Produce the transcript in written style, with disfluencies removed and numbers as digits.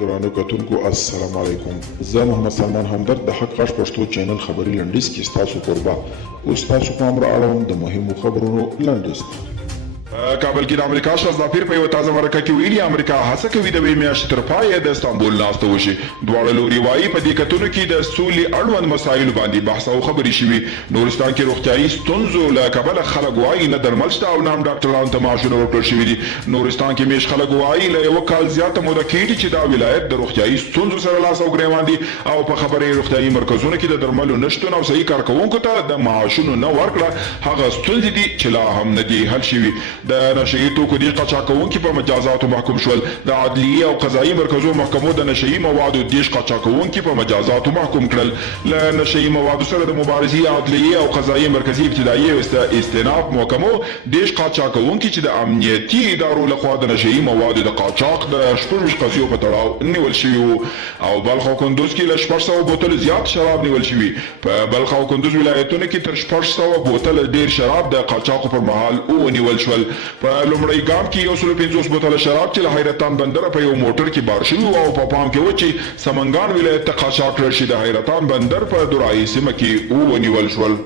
درانو کتونکو السلام علیکم. زه محمد سلمان همدرد د حق غږ پښتو چینل خبري لنډیز کې ستاسو قربا اوس تاسو پام را اړوم د مهمو خبرونو لنډیز. کابل کې د امریکا شاهزاده په یو تازه مرکه کې ویلي امریکا هڅه کوي د وې میاشتې تر پایه د استانبول ناسته وشي. دواړه لوري وایي په دې کتونو کې د سولې اړوند مسایلو باندې بحث او خبرې شوي. نورستان کې روغتیايي ستونزو له کبله خلک وایي نه درمل شته او نه هم ډاکټرانو ته معاشونه ورکړل شوي دي. نورستان کې میش خلک وایي له یو کال زیاته موده کېږي چې دا ولایت د روغتیايي ستونزو سره لاس او ګریوان دي او په خبرې روغتیايي مرکزونو کې د درملو نشتون او صحیح کارکوونکو ته د معاشونو نه ورکړه هغه ستونزې دي چې لا هم نه دي حل شوي. د نشهیي توکو دې قاچاقونکي په مجازاتو محکوم شول. د عدلیې او قضایي مرکزو محکمو د نشهیي موادو دیش قاچاقونکي په مجازاتو محکوم کړل. له نشهیي موادو سره د مبارزې عدلیې او قضایي مرکزي ابتدایي استئناف محکمو دیش قاچاقونکي چې د امنیتي ادارو لخوا د نشهیي موادو د قاچاق د 26 قضیو په تړاو نیول شوي وو او بلخ او کندوز کې له 600 بوتل زیات شراب نیول شوي. په بلخ او کندوز ولایتونو کې تر 600 بوتل ډیر شراب د قاچاقو پر مهال ونیول شول. په لومړی ګام کې 150 بوتله شراب چې له حیرتان بندر په یو موټر کې بار شوي او په پام کې و چې سمنګان ولایت ته قاچاق کړل شي. د حیرتان بندر په درعي سیمه کې ونیول شول.